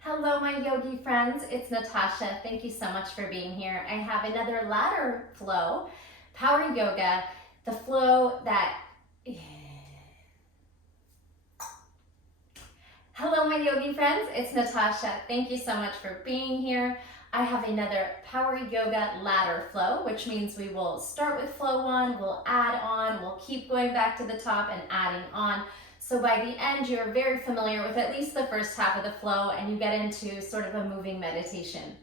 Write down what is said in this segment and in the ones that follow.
Hello, my yogi friends. It's Natasha. Thank you so much for being here. I have another ladder flow, power yoga, the flow that. Hello, my yogi friends. It's Natasha. Thank you so much for being here. I have another power yoga ladder flow, which means we will start with flow one, we'll add on, we'll keep going back to the top and adding on. So by the end, you're very familiar with at least the first half of the flow and you get into sort of a moving meditation.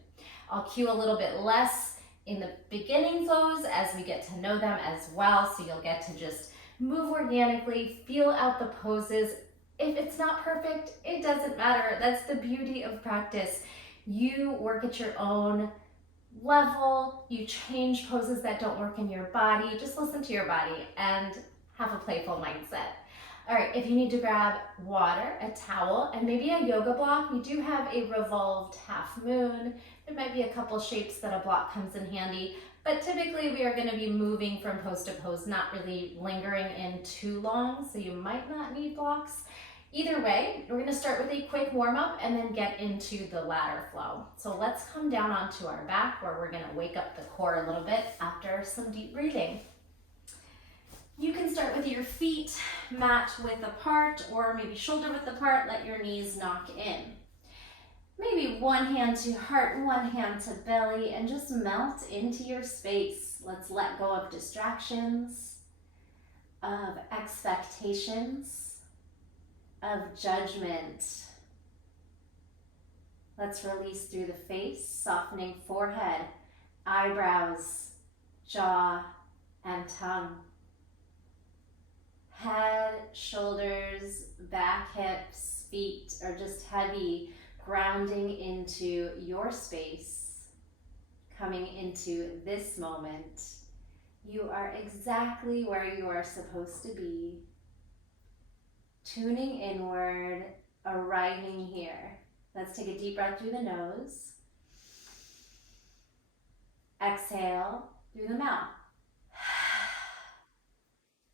I'll cue a little bit less in the beginning flows as we get to know them as well. So you'll get to just move organically, feel out the poses. If it's not perfect, it doesn't matter. That's the beauty of practice. You work at your own level, you change poses that don't work in your body. Just listen to your body and have a playful mindset. All right, if you need to grab water, a towel, and maybe a yoga block, we do have a revolved half moon. There might be a couple shapes that a block comes in handy, but typically we are going to be moving from pose to pose, not really lingering in too long, so you might not need blocks. Either way, we're going to start with a quick warm-up and then get into the ladder flow. So let's come down onto our back where we're going to wake up the core a little bit after some deep breathing. You can start with your feet mat width apart or maybe shoulder width apart. Let your knees knock in. Maybe one hand to heart, one hand to belly, and just melt into your space. Let's let go of distractions, of expectations, of judgment. Let's release through the face, softening forehead, eyebrows, jaw, and tongue. Head, shoulders, back, hips, feet are just heavy, grounding into your space, coming into this moment. You are exactly where you are supposed to be, tuning inward, arriving here. Let's take a deep breath through the nose. Exhale through the mouth.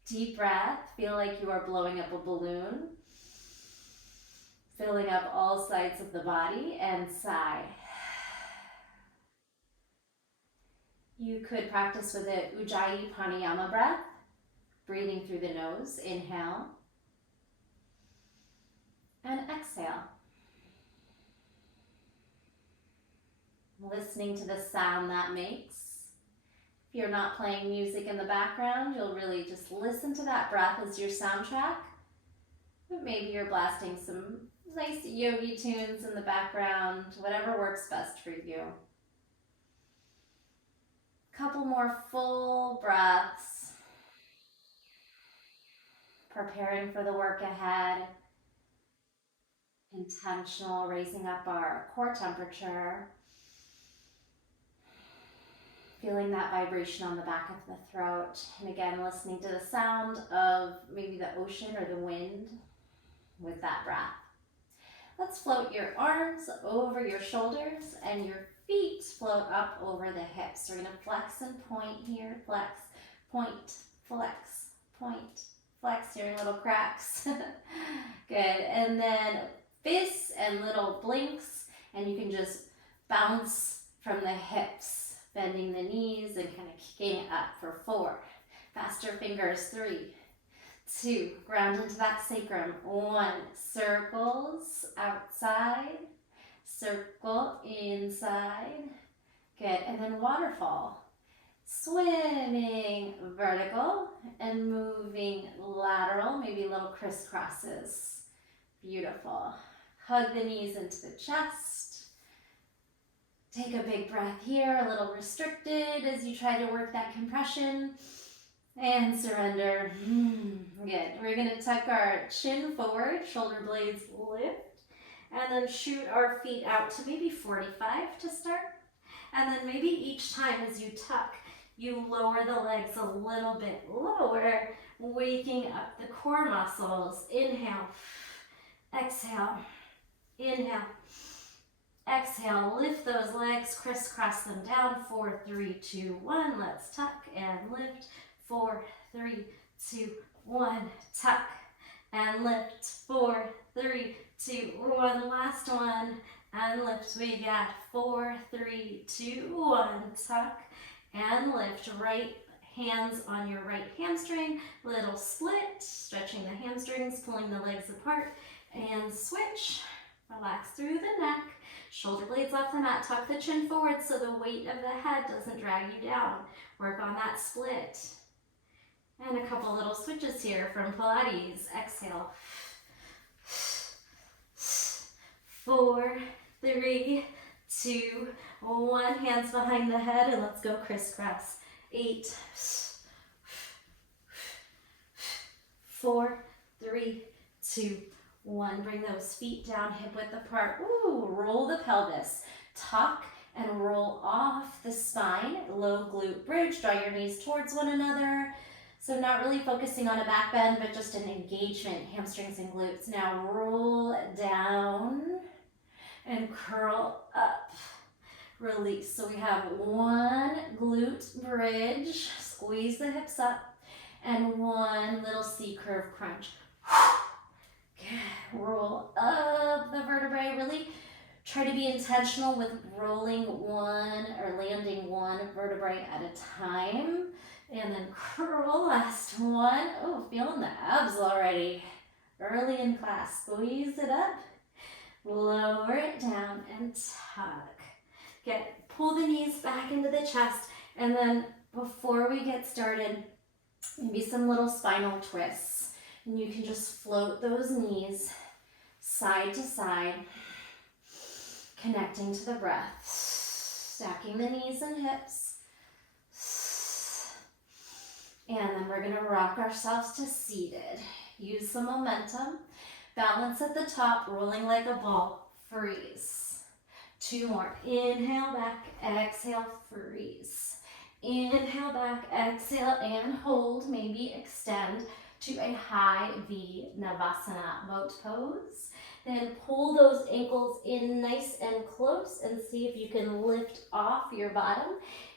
Deep breath, feel like you are blowing up a balloon, filling up all sides of the body, and sigh. You could practice with a Ujjayi Pranayama breath, breathing through the nose, inhale, and exhale. Listening to the sound that makes. If you're not playing music in the background, you'll really just listen to that breath as your soundtrack. But maybe you're blasting some nice yogi tunes in the background, whatever works best for you. Couple more full breaths. Preparing for the work ahead. Intentional, raising up our core temperature. Feeling that vibration on the back of the throat. And again, listening to the sound of maybe the ocean or the wind with that breath. Let's float your arms over your shoulders and your feet float up over the hips. We're going to flex and point here. Flex, point, flex, point, flex. Hearing little cracks. Good. And then fists and little blinks. And you can just bounce from the hips. Bending the knees and kind of kicking up for 4. Faster fingers, 3, 2, ground into that sacrum. 1, circles outside, circle inside. Good, and then waterfall. Swimming vertical and moving lateral, maybe little crisscrosses. Beautiful. Hug the knees into the chest. Take a big breath here, a little restricted as you try to work that compression. And surrender. Good. We're going to tuck our chin forward, shoulder blades lift, and then shoot our feet out to maybe 45 to start. And then maybe each time as you tuck, you lower the legs a little bit lower, waking up the core muscles. Inhale, exhale, inhale. Exhale, lift those legs, crisscross them down. 4, 3, 2, 1. Let's tuck and lift. 4, 3, 2, 1. Tuck and lift. 4, 3, 2, 1. Last one. and lift. We got 4, 3, 2, 1. Tuck and lift. Right hands on your right hamstring. Little split, stretching the hamstrings, pulling the legs apart, and switch. Relax through the neck. Shoulder blades off the mat. Tuck the chin forward so the weight of the head doesn't drag you down. Work on that split. And a couple little switches here from Pilates. Exhale. 4, 3, 2, 1. Hands behind the head and let's go crisscross. 8, 4, 3, 2, 1. Bring those feet down, hip width apart. Ooh, roll the pelvis. Tuck and roll off the spine. Low glute bridge. Draw your knees towards one another. So not really focusing on a back bend, but just an engagement, hamstrings and glutes. Now roll down and curl up. Release. So we have one glute bridge. Squeeze the hips up. And one little C curve crunch. Roll up the vertebrae. Really try to be intentional with rolling one or landing one vertebrae at a time. And then curl, last one. Oh, feeling the abs already. Early in class, squeeze it up, lower it down and tuck. Pull the knees back into the chest. And then before we get started, maybe some little spinal twists. And you can just float those knees side to side, connecting to the breath. Stacking the knees and hips. And then we're gonna rock ourselves to seated. Use some momentum. Balance at the top, rolling like a ball. Freeze. 2 more. Inhale back, exhale, freeze. Inhale back, exhale, and hold. Maybe extend to a high V Navasana boat pose. Then pull those ankles in nice and close and see if you can lift off your bottom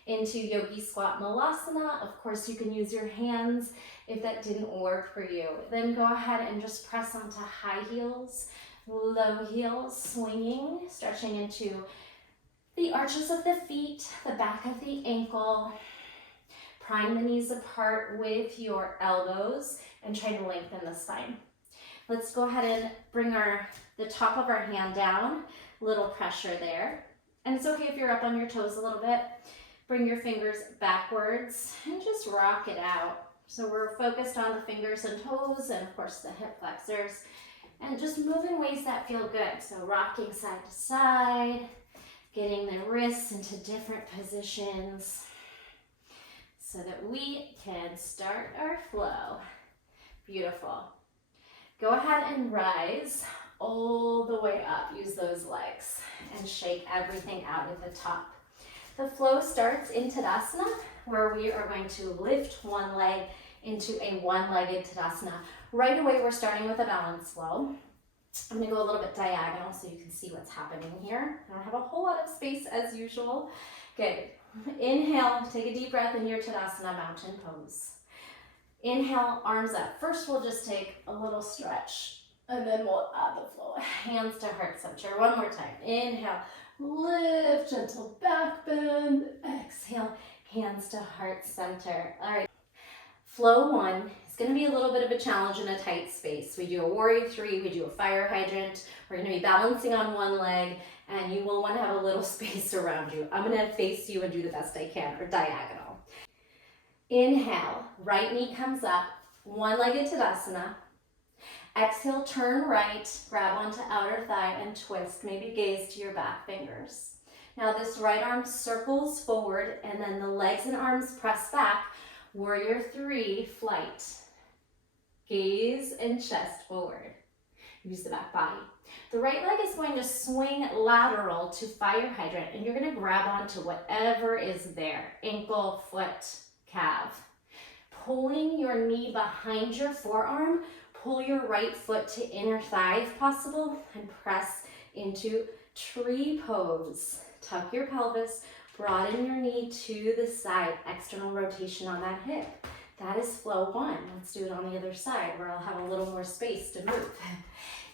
into Yogi Squat Malasana. Of course, you can use your hands if that didn't work for you. Then go ahead and just press onto high heels, low heels, swinging, stretching into the arches of the feet, the back of the ankle. Prime the knees apart with your elbows and try to lengthen the spine. Let's go ahead and bring the top of our hand down. Little pressure there. And it's okay if you're up on your toes a little bit. Bring your fingers backwards and just rock it out. So we're focused on the fingers and toes and of course the hip flexors. And just move in ways that feel good. So rocking side to side, getting the wrists into different positions so that we can start our flow. Beautiful. Go ahead and rise all the way up. Use those legs and shake everything out at the top. The flow starts in Tadasana, where we are going to lift one leg into a one-legged Tadasana. Right away, we're starting with a balance flow. I'm gonna go a little bit diagonal so you can see what's happening here. I don't have a whole lot of space as usual. Good. Inhale, take a deep breath in your Tadasana mountain pose. Inhale, arms up. First, we'll just take a little stretch, and then we'll add the flow. Hands to heart center. One more time. Inhale, lift, gentle back bend. Exhale, hands to heart center. All right. Flow 1 is going to be a little bit of a challenge in a tight space. We do a warrior 3, we do a fire hydrant. We're going to be balancing on one leg, and you will want to have a little space around you. I'm going to face you and do the best I can, or diagonal. Inhale, right knee comes up, one-legged Tadasana. Exhale, turn right, grab onto outer thigh and twist. Maybe gaze to your back fingers. Now this right arm circles forward and then the legs and arms press back. Warrior 3, flight. Gaze and chest forward. Use the back body. The right leg is going to swing lateral to fire hydrant and you're going to grab onto whatever is there. Ankle, foot, calf. Pulling your knee behind your forearm, pull your right foot to inner thigh if possible and press into tree pose. Tuck your pelvis, broaden your knee to the side, external rotation on that hip. That is flow 1. Let's do it on the other side where I'll have a little more space to move.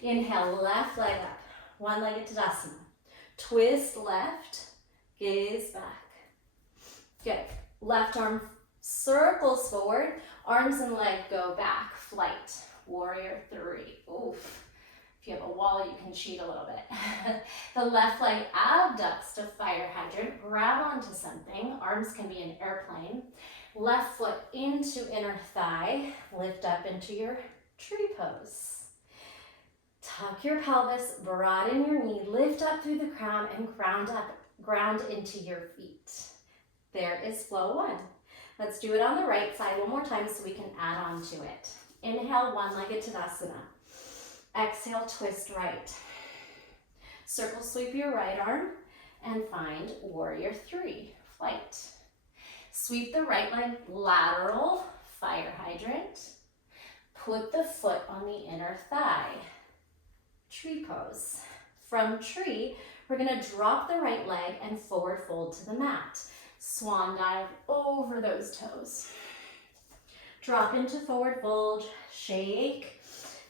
Inhale, left leg up, one-legged Tadasana. Twist left, gaze back. Good. Left arm circles forward, arms and leg go back, flight. Warrior three. Oof. If you have a wall, you can cheat a little bit. The left leg abducts to fire hydrant, grab onto something. Arms can be an airplane. Left foot into inner thigh, lift up into your tree pose. Tuck your pelvis, broaden your knee, lift up through the crown and ground into your feet. There is flow one. Let's do it on the right side one more time so we can add on to it. Inhale, one-legged Tadasana. Exhale, twist right. Circle sweep your right arm and find warrior three, flight. Sweep the right leg lateral, fire hydrant. Put the foot on the inner thigh, tree pose. From tree, we're gonna drop the right leg and forward fold to the mat. Swan dive over those toes. Drop into forward fold, shake,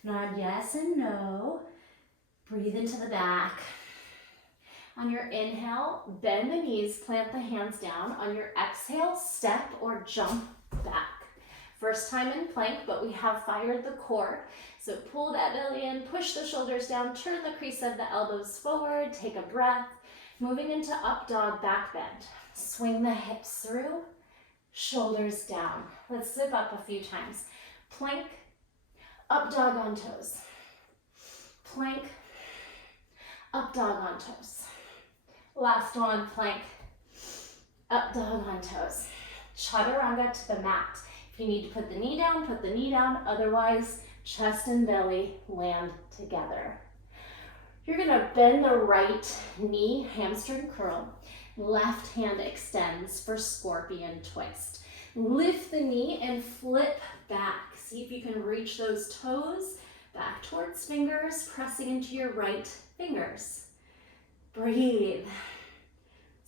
nod yes and no. Breathe into the back. On your inhale, bend the knees, plant the hands down. On your exhale, step or jump back. First time in plank, but we have fired the core. So pull that belly in, push the shoulders down, turn the crease of the elbows forward, take a breath. Moving into up dog, back bend. Swing the hips through, shoulders down. Let's zip up a few times. Plank, up dog on toes. Plank, up dog on toes. Last one, plank, up dog on toes. Chaturanga to the mat. If you need to put the knee down, put the knee down. Otherwise, chest and belly land together. You're gonna bend the right knee, hamstring curl. Left hand extends for scorpion twist. Lift the knee and flip back. See if you can reach those toes back towards fingers, pressing into your right fingers. Breathe.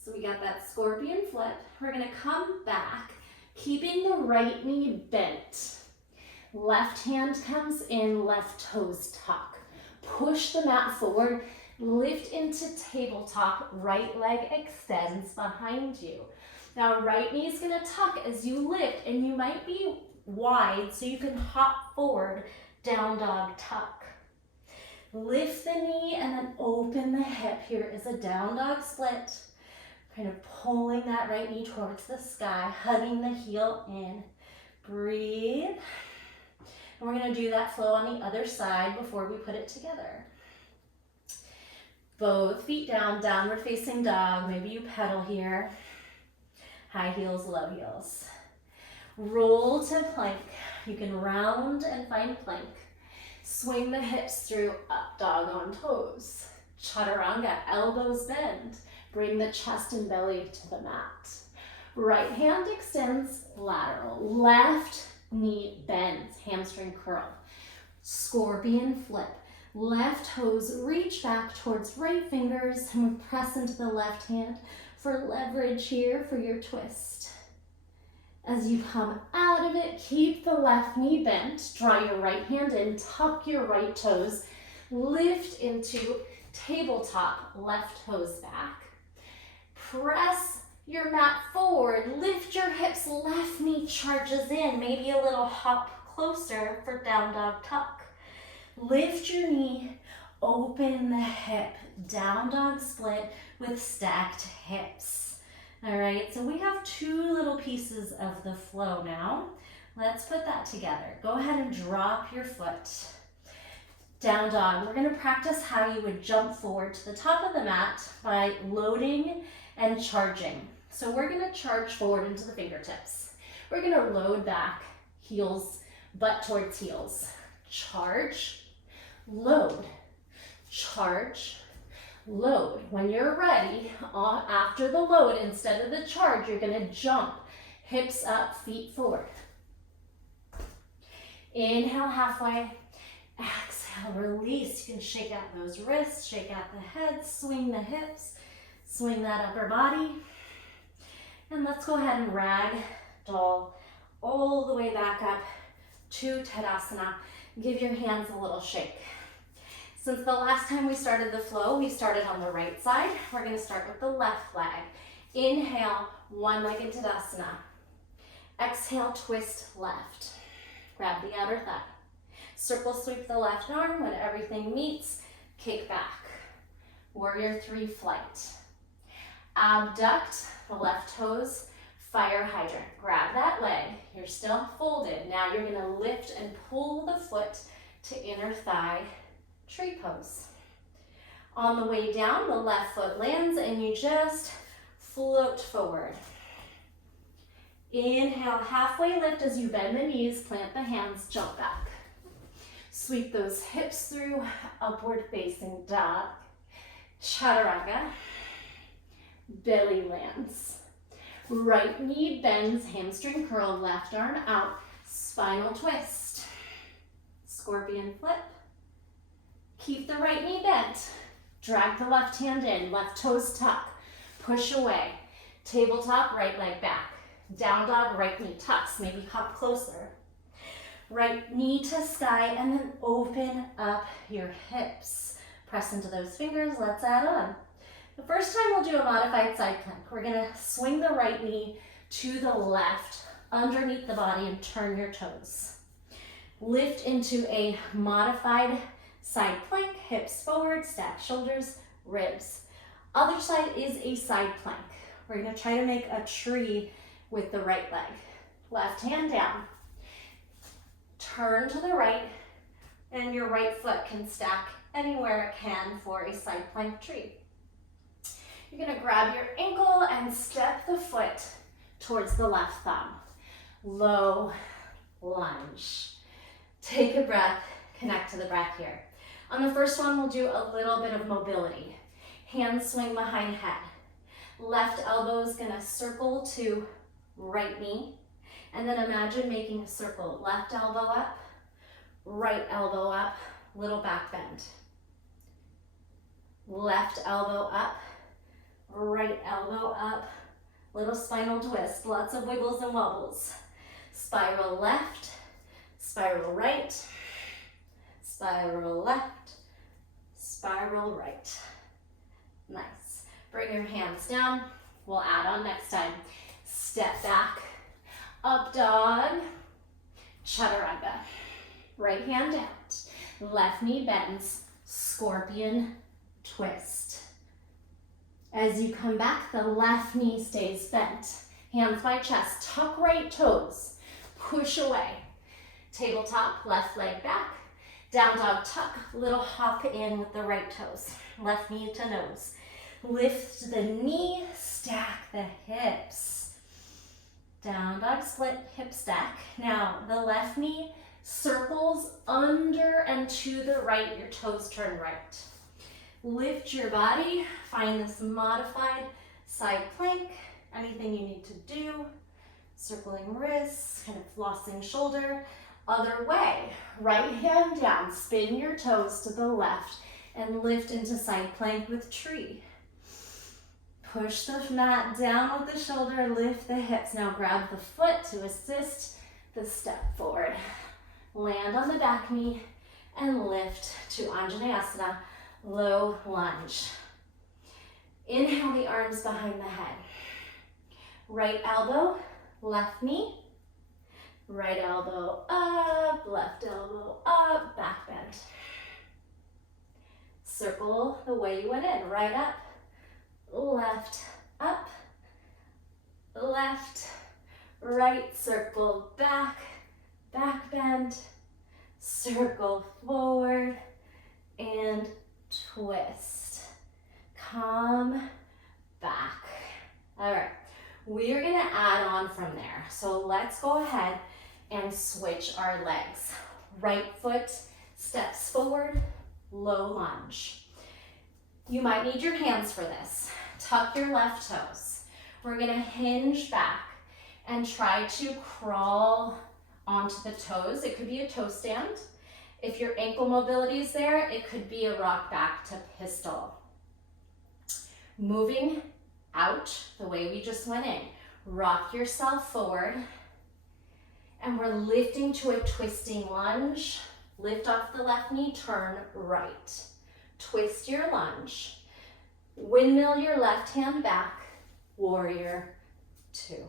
So we got that scorpion flip. We're gonna come back, keeping the right knee bent. Left hand comes in, left toes tuck. Push the mat forward, lift into tabletop, right leg extends behind you. Now right knee is gonna tuck as you lift, and you might be wide so you can hop forward, down dog tuck. Lift the knee and then open the hip. Here is a down dog split. Kind of pulling that right knee towards the sky, hugging the heel in. Breathe. And we're gonna do that flow on the other side before we put it together. Both feet down, downward facing dog. Maybe you pedal here. High heels, low heels. Roll to plank. You can round and find plank. Swing the hips through, up dog on toes. Chaturanga, elbows bend. Bring the chest and belly to the mat. Right hand extends, lateral. Left knee bends, hamstring curl. Scorpion flip. Left toes reach back towards right fingers, and we press into the left hand for leverage here for your twist. As you come out of it, keep the left knee bent. Draw your right hand in, tuck your right toes, lift into tabletop, left toes back. Press your mat forward, lift your hips, left knee charges in, maybe a little hop closer for down dog tuck. Lift your knee, open the hip, down dog split with stacked hips. All right, so we have two little pieces of the flow now. Let's put that together. Go ahead and drop your foot. Down dog, we're gonna practice how you would jump forward to the top of the mat by loading and charging. So we're gonna charge forward into the fingertips. We're gonna load back, heels, butt towards heels. Charge, load, charge, load. When you're ready, after the load, instead of the charge, you're gonna jump, hips up, feet forward. Inhale halfway, exhale, release. You can shake out those wrists, shake out the head, swing the hips, swing that upper body. And let's go ahead and ragdoll all the way back up to Tadasana. Give your hands a little shake. Since the last time we started the flow, we started on the right side. We're gonna start with the left leg. Inhale, one-legged Tadasana. Exhale, twist left. Grab the outer thigh. Circle sweep the left arm. When everything meets, kick back. Warrior 3 flight. Abduct the left toes, fire hydrant. Grab that leg. You're still folded. Now you're gonna lift and pull the foot to inner thigh tree pose. On the way down, the left foot lands and you just float forward. Inhale, halfway lift as you bend the knees, plant the hands, jump back. Sweep those hips through, upward facing dog. Chaturanga. Belly lands. Right knee bends, hamstring curl, left arm out, spinal twist. Scorpion flip. Keep the right knee bent. Drag the left hand in, left toes tuck. Push away. Tabletop, right leg back. Down dog, right knee tucks. Maybe hop closer. Right knee to sky and then open up your hips. Press into those fingers. Let's add on. The first time we'll do a modified side plank. We're gonna swing the right knee to the left underneath the body and turn your toes. Lift into a modified side plank, hips forward, stack shoulders, ribs. Other side is a side plank. We're gonna try to make a tree with the right leg. Left hand down. Turn to the right, and your right foot can stack anywhere it can for a side plank tree. You're gonna grab your ankle and step the foot towards the left thumb. Low lunge. Take a breath, connect to the breath here. On the first one, we'll do a little bit of mobility. Hands swing behind head. Left elbow is gonna circle to right knee. And then imagine making a circle. Left elbow up, right elbow up, little back bend. Left elbow up, right elbow up, little spinal twist, lots of wiggles and wobbles. Spiral left, spiral right, spiral left, spiral right. Nice. Bring your hands down. We'll add on next time. Step back, up dog, chaturanga. Right hand out, left knee bends, scorpion twist. As you come back, the left knee stays bent. Hands by chest, tuck right toes, push away. Tabletop, left leg back. Down dog tuck, little hop in with the right toes. Left knee to nose. Lift the knee, stack the hips. Down dog split, hip stack. Now the left knee circles under and to the right, your toes turn right. Lift your body, find this modified side plank, anything you need to do. Circling wrists, kind of flossing shoulder. Other way, right hand down, spin your toes to the left and lift into side plank with tree. Push the mat down with the shoulder, lift the hips. Now grab the foot to assist the step forward. Land on the back knee and lift to Anjaneyasana, low lunge. Inhale the arms behind the head. Right elbow, left knee. Right elbow up, left elbow up, back bend. Circle the way you went in, right up, left, up, left, right, circle back, back bend, circle forward, and twist. Come back. All right, we are gonna add on from there. So let's go ahead and switch our legs. Right foot steps forward, low lunge. You might need your hands for this. Tuck your left toes. We're gonna hinge back and try to crawl onto the toes. It could be a toe stand. If your ankle mobility is there, it could be a rock back to pistol. Moving out the way we just went in. Rock yourself forward. And we're lifting to a twisting lunge. Lift off the left knee, turn right. twist your lunge. Windmill your left hand back, warrior two.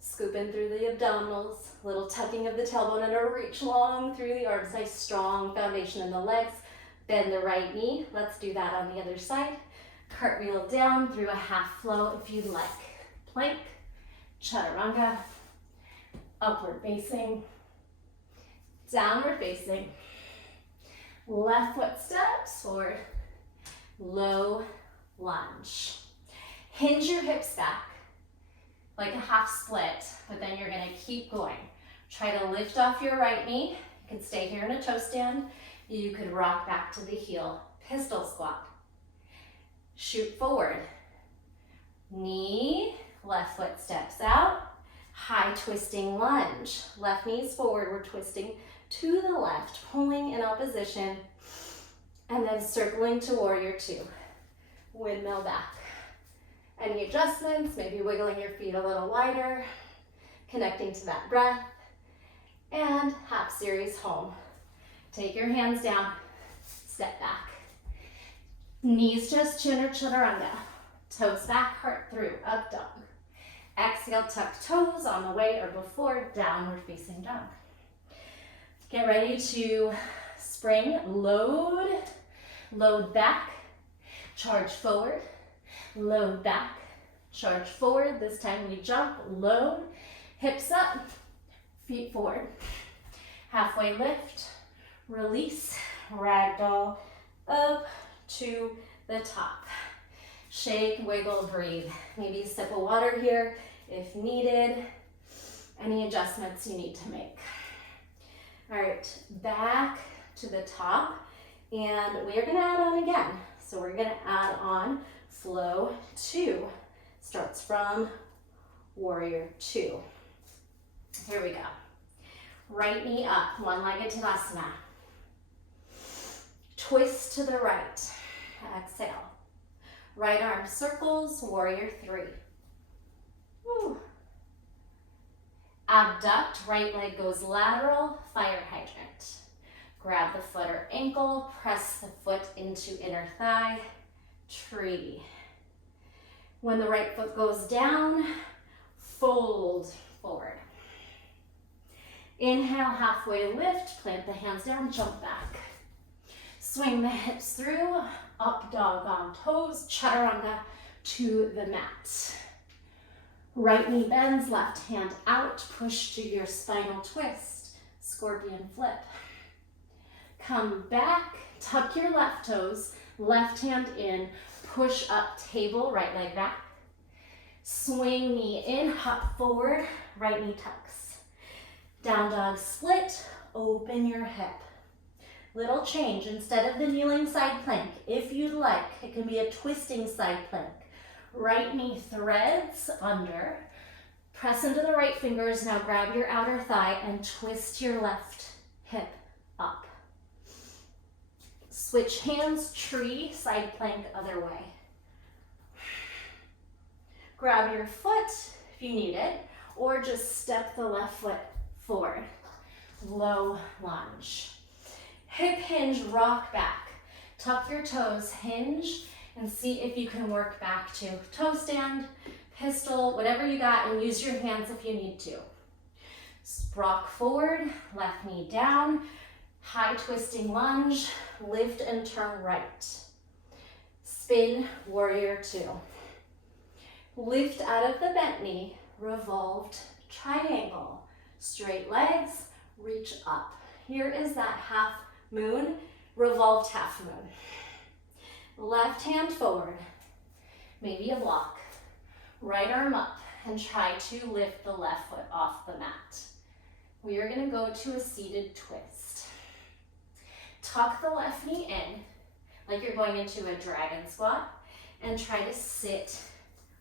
Scoop in through the abdominals, little tucking of the tailbone and a reach long through the arms. Nice strong foundation in the legs. Bend the right knee. Let's do that on the other side. Cartwheel down through a half flow if you'd like. Plank, chaturanga, upward facing, downward facing. Left foot steps forward, low lunge. Hinge your hips back like a half split, but then you're gonna keep going. Try to lift off your right knee. You can stay here in a toe stand. You could rock back to the heel, pistol squat. Shoot forward. Knee, left foot steps out. High twisting lunge. Left knee's forward, we're twisting to the left, pulling in opposition, and then circling to warrior two. Windmill back. Any adjustments, maybe wiggling your feet a little wider, connecting to that breath, and half series home. Take your hands down, step back. Knees just chin or chaturanga. Toes back, heart through, up dog. Exhale, tuck toes on the way or before downward facing dog. Get ready to spring, load back, charge forward, load back, charge forward. This time we jump, load, hips up, feet forward. Halfway lift, release, ragdoll, up to the top. Shake, wiggle, breathe. Maybe a sip of water here if needed. Any adjustments you need to make. All right, back to the top, and we are gonna add on again. So we're gonna add on flow two. Starts from warrior two. Here we go. Right knee up, one-legged Tadasana. Twist to the right. Exhale. Right arm circles, warrior three. Woo. Abduct, right leg goes lateral, fire hydrant. Grab the foot or ankle, press the foot into inner thigh, tree. When the right foot goes down, fold forward. Inhale, halfway lift, plant the hands down, jump back. Swing the hips through, up dog on toes, chaturanga to the mat. Right knee bends, left hand out, push to your spinal twist, scorpion flip. Come back, tuck your left toes, left hand in, push up table, right leg back. Swing knee in, hop forward, right knee tucks. Down dog split, open your hip. Little change, instead of the kneeling side plank, if you'd like, it can be a twisting side plank. Right knee threads under, press into the right fingers, now grab your outer thigh and twist your left hip up. Switch hands, tree, side plank, other way. Grab your foot if you need it, or just step the left foot forward. Low lunge. Hip hinge, rock back. Tuck your toes, hinge, and see if you can work back to toe stand, pistol, whatever you got, and use your hands if you need to. Rock forward, left knee down, high twisting lunge, lift and turn right. Spin, warrior two. Lift out of the bent knee, revolved triangle. Straight legs, reach up. Here is that half moon, revolved half moon. Left hand forward, maybe a block. Right arm up and try to lift the left foot off the mat. We are gonna go to a seated twist. Tuck the left knee in, like you're going into a dragon squat, and try to sit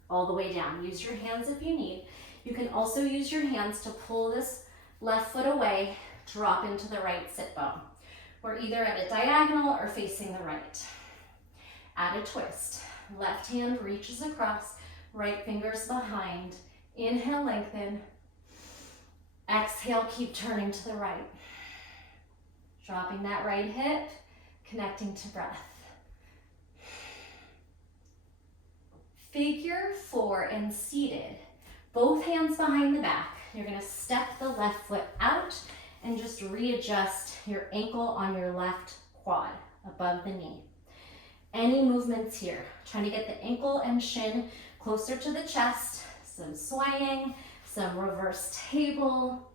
all the way down. Use your hands if you need. You can also use your hands to pull this left foot away, drop into the right sit bone. We're either at a diagonal or facing the right. Add a twist. Left hand reaches across, right fingers behind. Inhale, lengthen. Exhale, keep turning to the right. Dropping that right hip, Connecting to breath. Figure 4 and seated. Both hands behind the back. You're gonna step the left foot out and just readjust your ankle on your left quad above the knee. Any movements here? Trying to get the ankle and shin closer to the chest. Some swaying, some reverse table.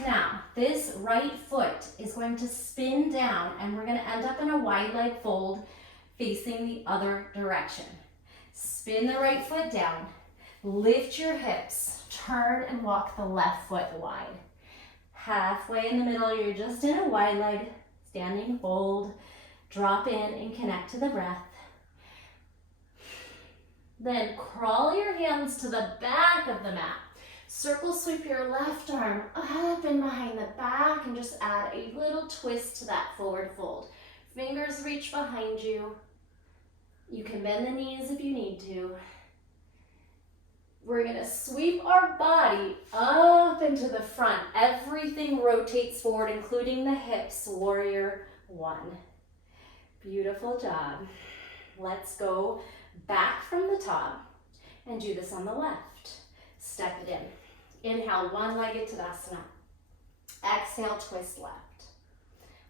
Now, this right foot is going to spin down and we're going to end up in a wide leg fold facing the other direction. Spin the right foot down, lift your hips, turn and walk the left foot wide. Halfway in the middle, you're just in a wide leg, standing fold, drop in and connect to the breath. Then crawl your hands to the back of the mat. Circle sweep your left arm up and behind the back and just add a little twist to that forward fold. Fingers reach behind you. You can bend the knees if you need to. We're gonna sweep our body up into the front. Everything rotates forward, including the hips. Warrior 1. Beautiful job. Let's go back from the top and do this on the left. Step it in. Inhale, one-legged Tadasana. Exhale, twist left.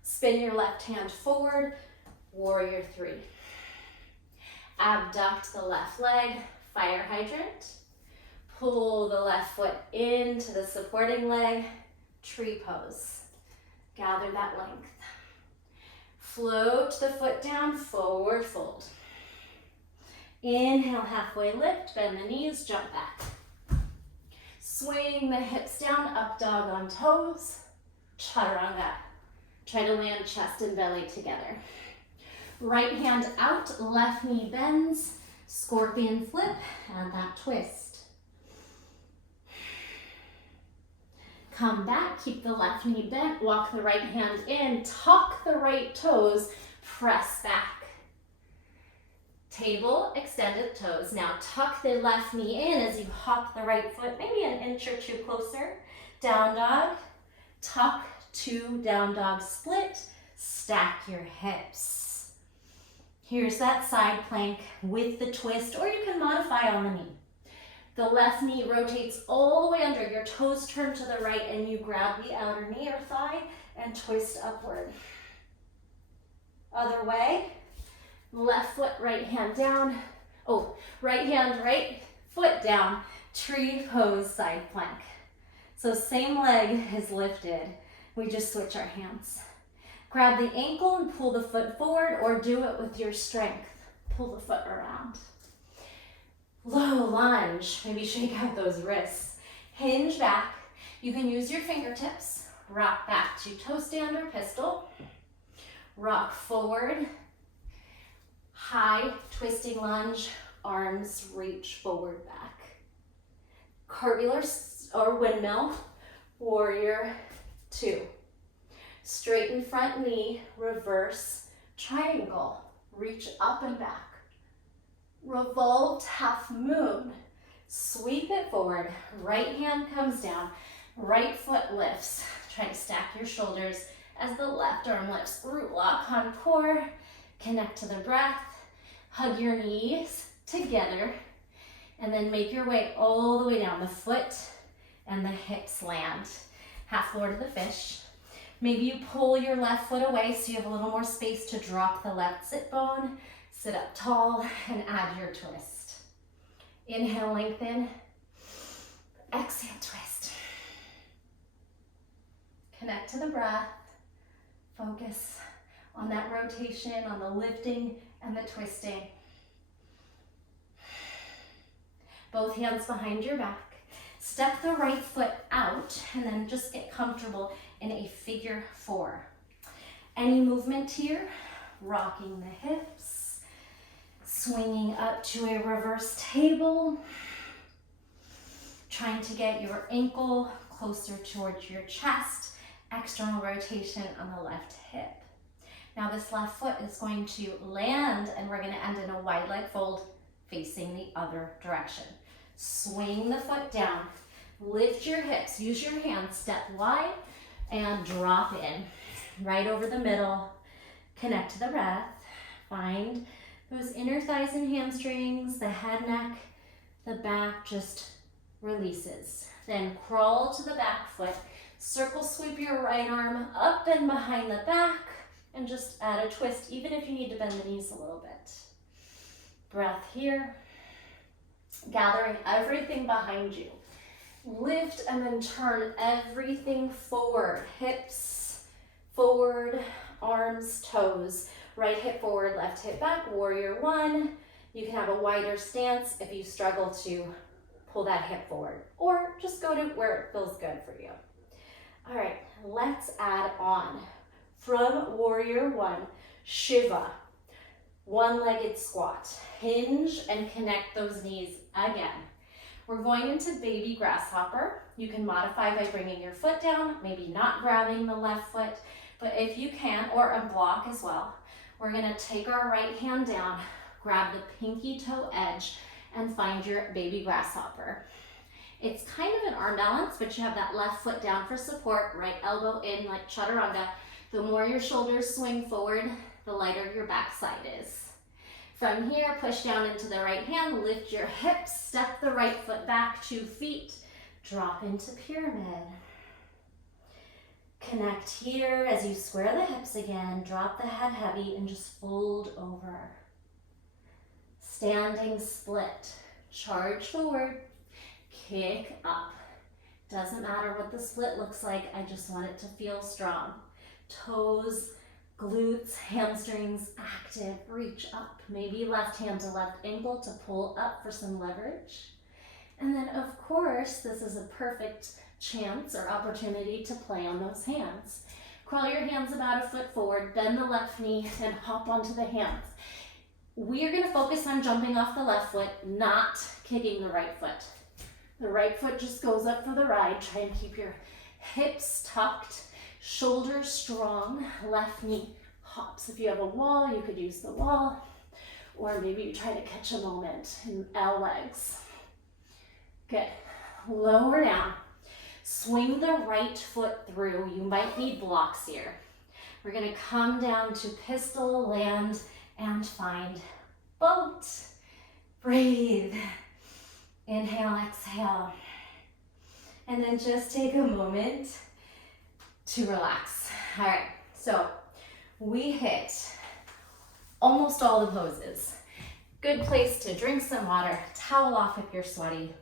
Spin your left hand forward, Warrior 3. Abduct the left leg, fire hydrant. Pull the left foot into the supporting leg, tree pose. Gather that length. Float the foot down, forward fold. Inhale, halfway lift, bend the knees, jump back. Swing the hips down, up dog on toes, chaturanga. Try to land chest and belly together. Right hand out, left knee bends, scorpion flip, and that twist. Come back, keep the left knee bent, walk the right hand in, tuck the right toes, press back. Table, extended toes. Now tuck the left knee in as you hop the right foot, maybe an inch or two closer. Down dog, tuck to down dog split, stack your hips. Here's that side plank with the twist, or you can modify on the knee. The left knee rotates all the way under, your toes turn to the right and you grab the outer knee or thigh and twist upward. Other way. Left foot, right hand down. Oh, right hand, right foot down. Tree pose, side plank. So same leg is lifted. We just switch our hands. Grab the ankle and pull the foot forward, or do it with your strength. Pull the foot around. Low lunge. Maybe shake out those wrists. Hinge back. You can use your fingertips. Rock back to toe stand or pistol. Rock forward. High twisting lunge, arms reach forward back. Cartwheel or windmill, Warrior 2. Straighten front knee, reverse triangle, reach up and back. Revolved half moon, sweep it forward, right hand comes down, right foot lifts. Try to stack your shoulders as the left arm lifts. Root lock on core, connect to the breath. Hug your knees together and then make your way all the way down. The foot and the hips land. Half floor to the fish. Maybe you pull your left foot away so you have a little more space to drop the left sit bone. Sit up tall and add your twist. Inhale, lengthen. Exhale, twist. Connect to the breath. Focus on that rotation, on the lifting and the twisting. Both hands behind your back. Step the right foot out and then just get comfortable in a figure 4. Any movement here, rocking the hips, swinging up to a reverse table, trying to get your ankle closer towards your chest, external rotation on the left hip. Now this left foot is going to land and we're going to end in a wide leg fold facing the other direction. Swing the foot down, lift your hips, use your hands, step wide and drop in. right over the middle. Connect to the breath. Find those inner thighs and hamstrings, the head, neck, the back just releases. Then crawl to the back foot. Circle sweep your right arm up and behind the back and just add a twist, even if you need to bend the knees a little bit. Breath here. Gathering everything behind you. Lift and then turn everything forward. Hips forward, arms, toes. Right hip forward, left hip back, warrior one. You can have a wider stance if you struggle to pull that hip forward, or just go to where it feels good for you. All right, let's add on. From warrior one, Shiva, one-legged squat. Hinge and connect those knees again. We're going into baby grasshopper. You can modify by bringing your foot down, maybe not grabbing the left foot, but if you can, or a block as well, we're gonna take our right hand down, grab the pinky toe edge, and find your baby grasshopper. It's kind of an arm balance, but you have that left foot down for support, right elbow in like chaturanga. The more your shoulders swing forward, the lighter your backside is. From here, push down into the right hand, lift your hips, step the right foot back 2 feet, drop into pyramid. Connect here as you square the hips again, drop the head heavy and just fold over. Standing split, charge forward, kick up. Doesn't matter what the split looks like, I just want it to feel strong. Toes, glutes, hamstrings active, reach up. Maybe left hand to left ankle to pull up for some leverage. And then of course, this is a perfect chance or opportunity to play on those hands. Crawl your hands about a foot forward, bend the left knee, and hop onto the hands. We are going to focus on jumping off the left foot, not kicking the right foot. The right foot just goes up for the ride. Try and keep your hips tucked, shoulders strong, left knee hops. If you have a wall, you could use the wall, or maybe you try to catch a moment in L legs. Good. Lower down. Swing the right foot through. You might need blocks here. We're going to come down to pistol, land, and find boat. Breathe. Inhale, exhale. And then just take a moment to relax. All right, so we hit almost all the poses. Good place to drink some water, towel off if you're sweaty.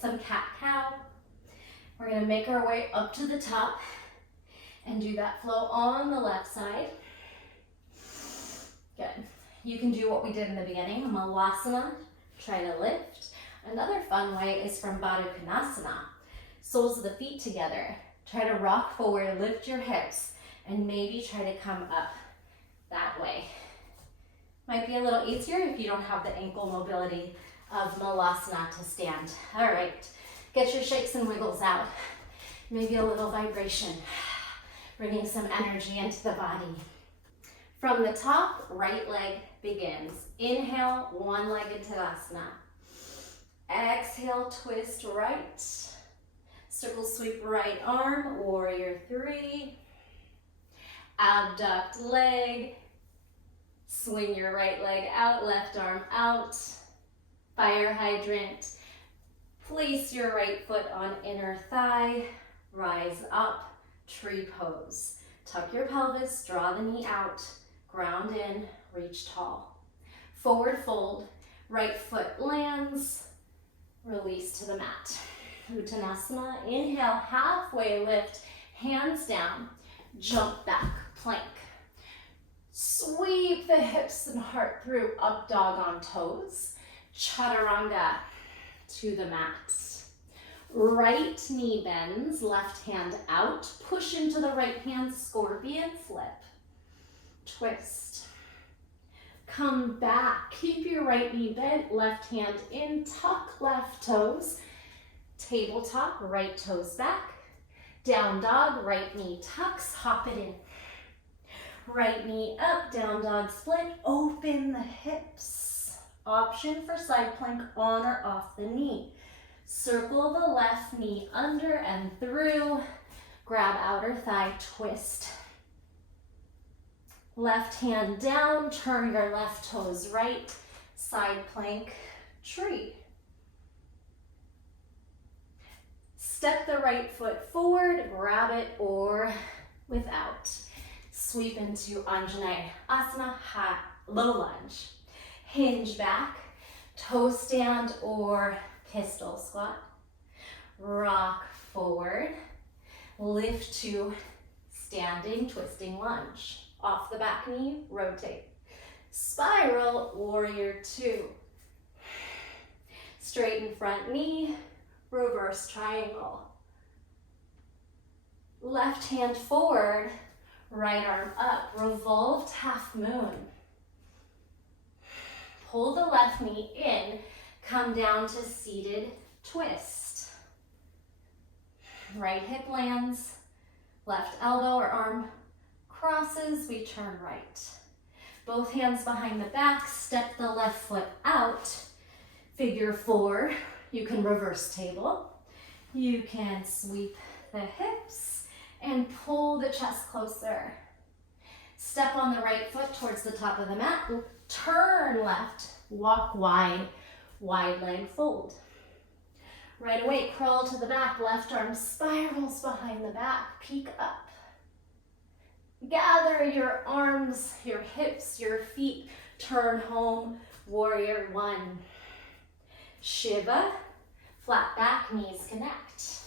Some cat-cow. We're gonna make our way up to the top and do that flow on the left side. Good. You can do what we did in the beginning, a malasana, try to lift. Another fun way is from Baddha Konasana. Soles of the feet together. Try to rock forward, lift your hips, and maybe try to come up that way. Might be a little easier if you don't have the ankle mobility of malasana to stand. All right, get your shakes and wiggles out. Maybe a little vibration, bringing some energy into the body. From the top, right leg begins. Inhale, one-legged Tadasana. Exhale, twist right. Circle sweep right arm, warrior three. Abduct leg. Swing your right leg out, left arm out. Fire hydrant. Place your right foot on inner thigh. Rise up, tree pose. Tuck your pelvis, draw the knee out. Ground in, reach tall. Forward fold, right foot lands. Release to the mat. Uttanasana, inhale, halfway lift, hands down, jump back, plank. Sweep the hips and heart through, up dog on toes. Chaturanga to the mat. Right knee bends, left hand out, push into the right hand, scorpion flip. Twist. Come back, keep your right knee bent, left hand in, tuck left toes. Tabletop, right toes back. Down dog, right knee tucks, hop it in. Right knee up, down dog split, open the hips. Option for side plank on or off the knee. Circle the left knee under and through. Grab outer thigh, twist. Left hand down, turn your left toes right, side plank, tree. Step the right foot forward, grab it or without. Sweep into Anjaneyasana, low lunge. Hinge back, toe stand or pistol squat. Rock forward, lift to standing twisting lunge. Off the back knee, rotate. Spiral, warrior two. Straighten front knee, reverse triangle. Left hand forward, right arm up, revolved half moon. Pull the left knee in, come down to seated twist. Right hip lands, left elbow or arm crosses, we turn right. Both hands behind the back, step the left foot out. Figure four, you can reverse table. You can sweep the hips and pull the chest closer. Step on the right foot towards the top of the mat. Turn left, walk wide, wide leg fold. Right away, crawl to the back, left arm spirals behind the back, peek up. Gather your arms, your hips, your feet, turn home, warrior one. Shiva, flat back, knees connect.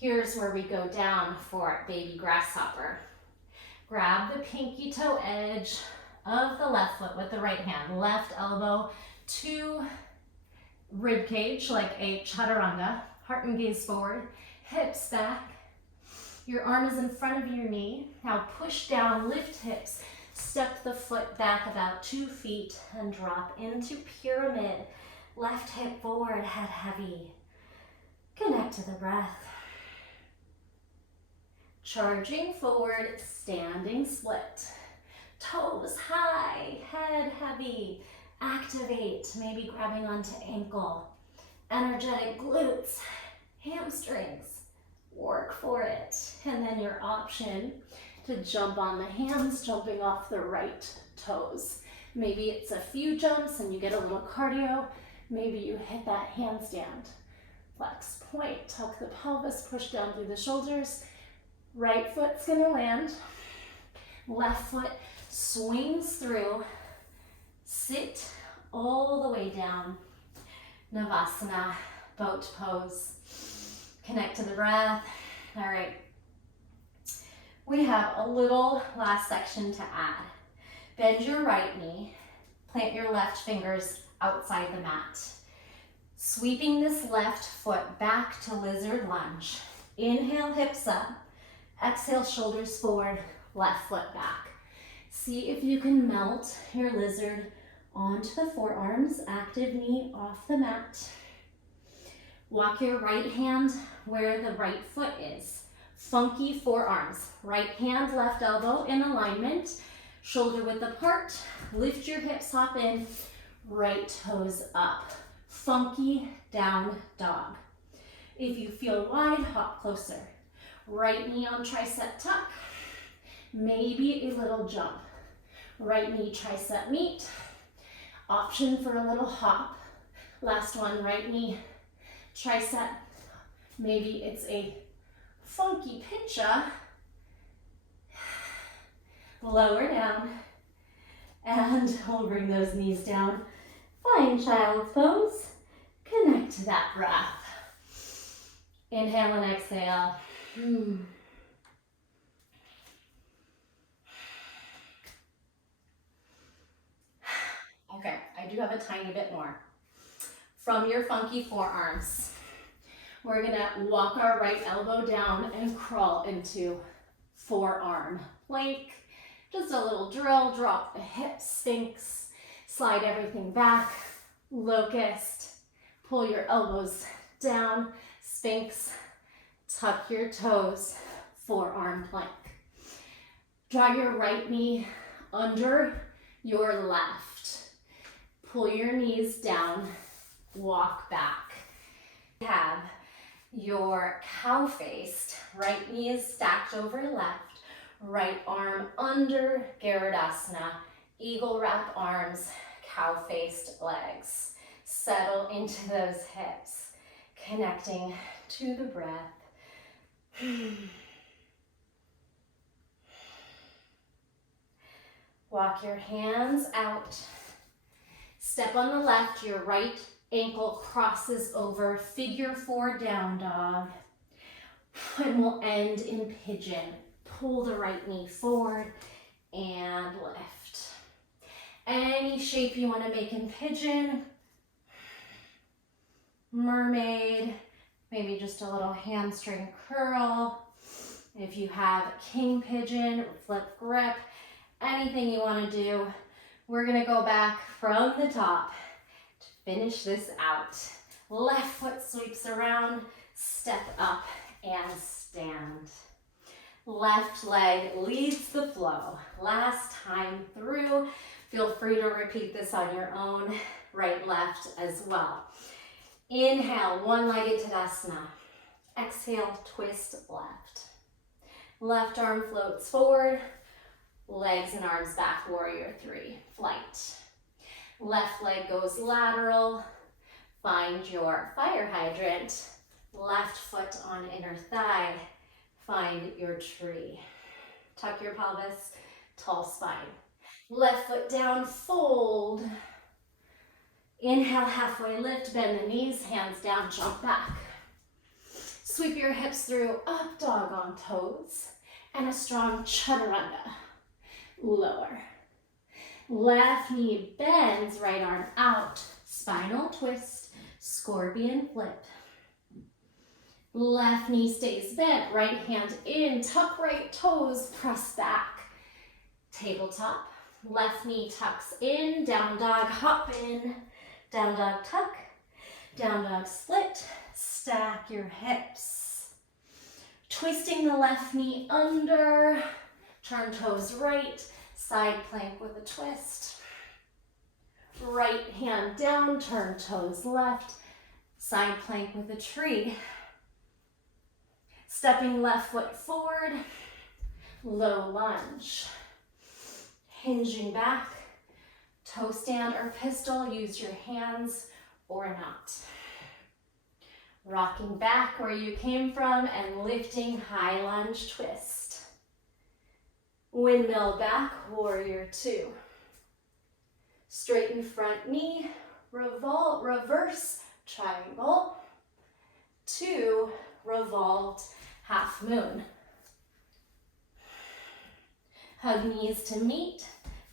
Here's where we go down for baby grasshopper. Grab the pinky toe edge of the left foot with the right hand. Left elbow to rib cage like a chaturanga. Heart and gaze forward, hips back. Your arm is in front of your knee. Now push down, lift hips. Step the foot back about 2 feet and drop into pyramid. Left hip forward, head heavy. Connect to the breath. Charging forward, standing split. Toes high, head heavy. Activate, maybe grabbing onto ankle. Energetic glutes, hamstrings. Work for it. And then your option to jump on the hands, jumping off the right toes. Maybe it's a few jumps and you get a little cardio. Maybe you hit that handstand. Flex, point, tuck the pelvis, push down through the shoulders. Right foot's gonna land. Left foot swings through. Sit all the way down. Navasana, boat pose. Connect to the breath. All right. We have a little last section to add. Bend your right knee. Plant your left fingers outside the mat. Sweeping this left foot back to lizard lunge. Inhale, hips up. Exhale, shoulders forward, left foot back. See if you can melt your lizard onto the forearms. Active knee off the mat. Walk your right hand where the right foot is. Funky forearms. Right hand, left elbow in alignment. Shoulder width apart. Lift your hips, hop in. Right toes up. Funky down dog. If you feel wide, hop closer. Right knee on tricep tuck. Maybe a little jump. Right knee tricep meet. Option for a little hop. Last one, right knee tricep. Maybe it's a funky pincha. Lower down. And we'll bring those knees down. Find child's pose. Connect to that breath. Inhale and exhale. Okay, I do have a tiny bit more. From your funky forearms, we're gonna walk our right elbow down and crawl into forearm plank. Just a little drill, drop the hips, sphinx, slide everything back, locust, pull your elbows down, sphinx, tuck your toes, forearm plank. Draw your right knee under your left. Pull your knees down, walk back. We have Your cow-faced, right knee is stacked over left, right arm under Garudasana, eagle wrap arms, cow-faced legs. Settle into those hips, connecting to the breath. Walk your hands out. Step on the left, your right ankle crosses over, figure 4 down dog. And we'll end in pigeon. Pull the right knee forward and lift. Any shape you want to make in pigeon. Mermaid, maybe just a little hamstring curl. If you have king pigeon, flip grip, anything you want to do. We're going to go back from the top to finish this out. Left foot sweeps around, step up and stand. Left leg leads the flow. Last time through. Feel free to repeat this on your own, right, left as well. Inhale, one-legged Tadasana. Exhale, twist left. Left arm floats forward. Legs and arms back, warrior 3, flight. Left leg goes lateral. Find your fire hydrant. Left foot on inner thigh. Find your tree. Tuck your pelvis, tall spine. Left foot down, fold. Inhale, halfway lift, bend the knees, hands down, jump back. Sweep your hips through, up dog on toes, and a strong chaturanga. Lower. Left knee bends, right arm out, spinal twist, scorpion flip. Left knee stays bent, right hand in, tuck right toes, press back. Tabletop. Left knee tucks in, down dog, hop in, down dog tuck, down dog split, stack your hips. Twisting the left knee under, turn toes right, side plank with a twist. Right hand down, turn toes left, side plank with a tree. Stepping left foot forward, low lunge. Hinging back, toe stand or pistol, use your hands or not. Rocking back where you came from and lifting high lunge twist. Windmill back, warrior 2. Straighten front knee, revolve, reverse triangle, 2, revolved half moon. Hug knees to meet,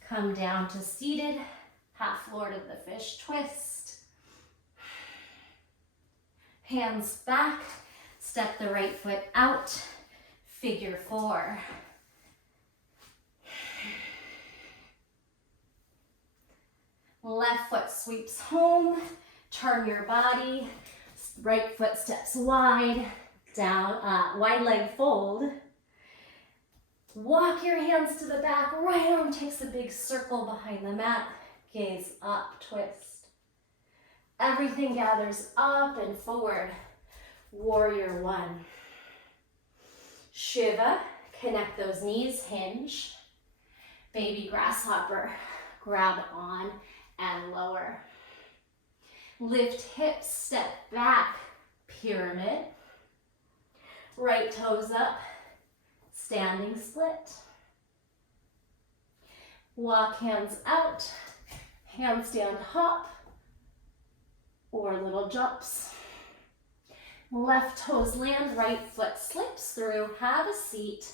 come down to seated, half lord of the fish twist. Hands back, step the right foot out, figure 4. Left foot sweeps home, turn your body, right foot steps wide, down, wide leg fold. Walk your hands to the back, right arm takes a big circle behind the mat, gaze up, twist. Everything gathers up and forward, warrior 1. Shiva, connect those knees, hinge. Baby grasshopper, grab on and lower. Lift hips, step back, pyramid. Right toes up, standing split. Walk hands out, handstand hop, or little jumps. Left toes land, right foot slips through, have a seat,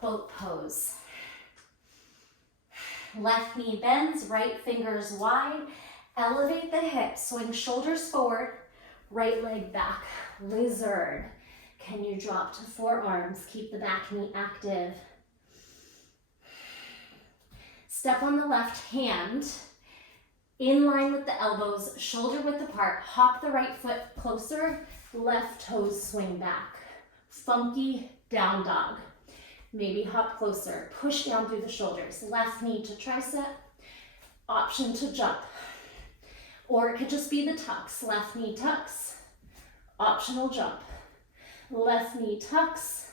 boat pose. Left knee bends, right fingers wide, elevate the hips, swing shoulders forward, right leg back, lizard. Can you drop to forearms? Keep the back knee active. Step on the left hand, in line with the elbows, shoulder width apart, hop the right foot closer, left toes swing back. Funky down dog. Maybe hop closer, push down through the shoulders. Left knee to tricep, option to jump. Or it could just be the tucks. Left knee tucks, Optional jump. Left knee tucks.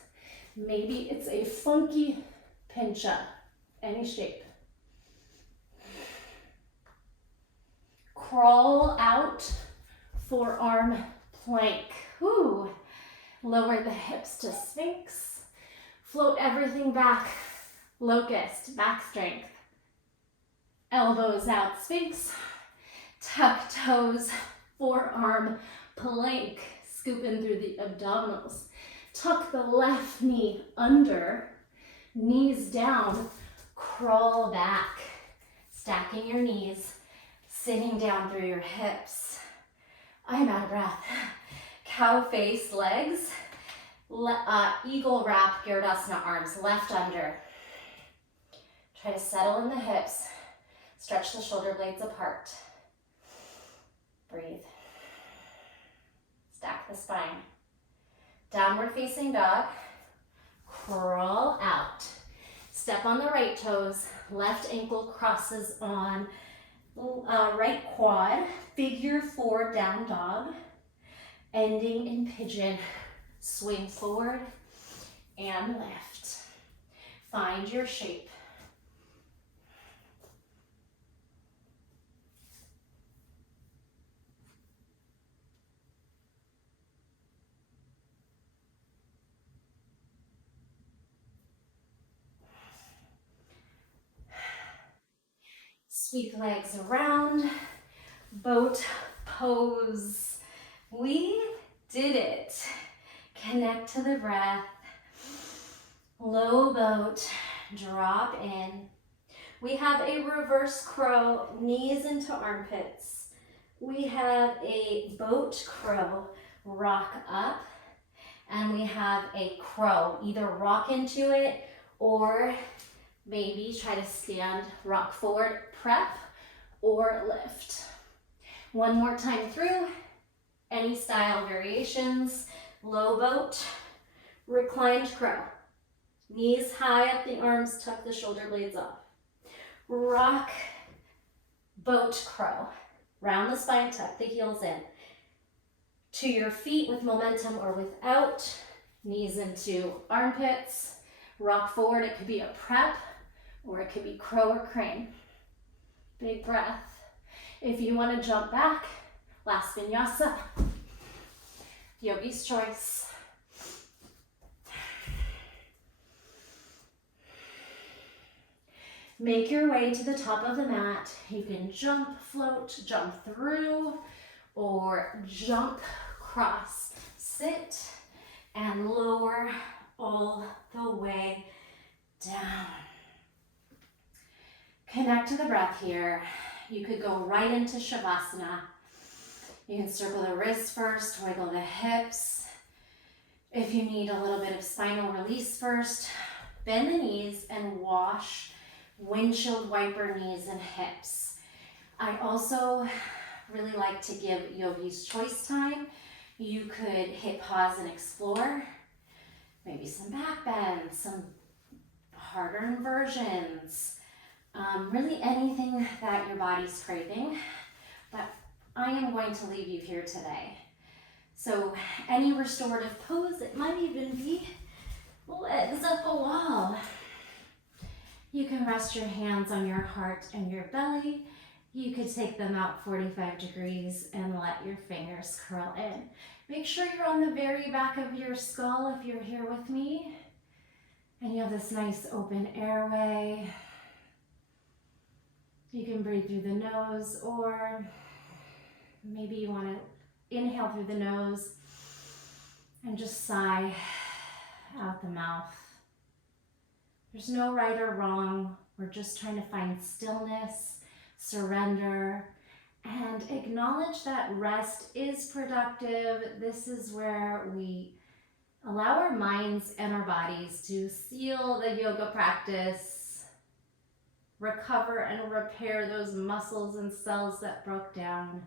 Maybe it's a funky pinch up, any shape. Crawl out, forearm plank. Whew. Lower the hips to Sphinx. Float everything back, locust, back strength. Elbows out, Sphinx. Tuck toes, forearm plank. Scoop in through the abdominals. Tuck the left knee under, knees down, crawl back. Stacking your knees, sitting down through your hips. I'm out of breath. Cow face, legs. Eagle wrap, Girdasana arms, left under. Try to settle in the hips. Stretch the shoulder blades apart. Breathe. Stack the spine. Downward facing dog. Crawl out. Step on the right toes. Left ankle crosses on right quad. Figure 4 down dog. Ending in pigeon. Swing forward and lift. Find your shape. Sweep legs around. Boat pose. We did it. Connect to the breath. Low boat, drop in. We have a reverse crow, knees into armpits. We have a boat crow, rock up. And we have a crow, either rock into it or maybe try to stand, rock forward, prep, or lift. One more time through. Any style variations. Low boat, reclined crow. Knees high up the arms, tuck the shoulder blades off. Rock, boat crow. Round the spine, tuck the heels in. To your feet with momentum or without. Knees into armpits. Rock forward, it could be a prep or it could be crow or crane. Big breath. If you want to jump back, last vinyasa. Yogi's choice. Make your way to the top of the mat. You can jump, float, jump through, or jump, cross, sit, and lower all the way down. Connect to the breath here. You could go right into Shavasana. You can circle the wrists first, wiggle the hips. If you need a little bit of spinal release first, bend the knees and wash windshield wiper knees and hips. I also really like to give Yogi's choice time. You could hit pause and explore. Maybe some back bends, some harder inversions. Really anything that your body's craving. But I am going to leave you here today. So any restorative pose, it might even be legs up a wall. You can rest your hands on your heart and your belly. You could take them out 45 degrees and let your fingers curl in. Make sure you're on the very back of your skull if you're here with me. And you have this nice open airway. You can breathe through the nose, or maybe you want to inhale through the nose and just sigh out the mouth. There's no right or wrong. We're just trying to find stillness, surrender, and acknowledge that rest is productive. This is where we allow our minds and our bodies to seal the yoga practice, recover and repair those muscles and cells that broke down.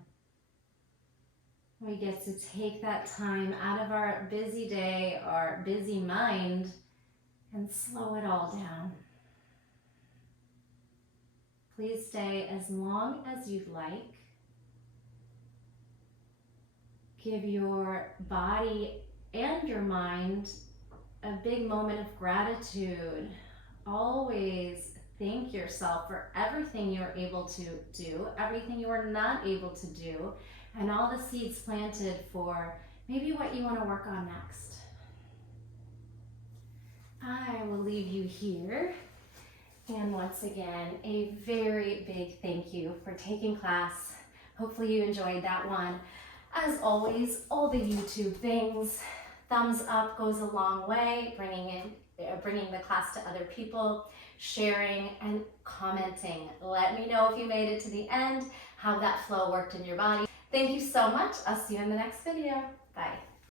We get to take that time out of our busy day, our busy mind, and slow it all down. Please stay as long as you'd like. give your body and your mind a big moment of gratitude. Always thank yourself for everything you're able to do, everything you are not able to do, and all the seeds planted for maybe what you want to work on next. I will leave you here. And once again, a very big thank you for taking class. Hopefully you enjoyed that one. As always, all the YouTube things, thumbs up goes a long way, bringing the class to other people, sharing and commenting. Let me know if you made it to the end, how that flow worked in your body. Thank you so much. I'll see you in the next video. Bye.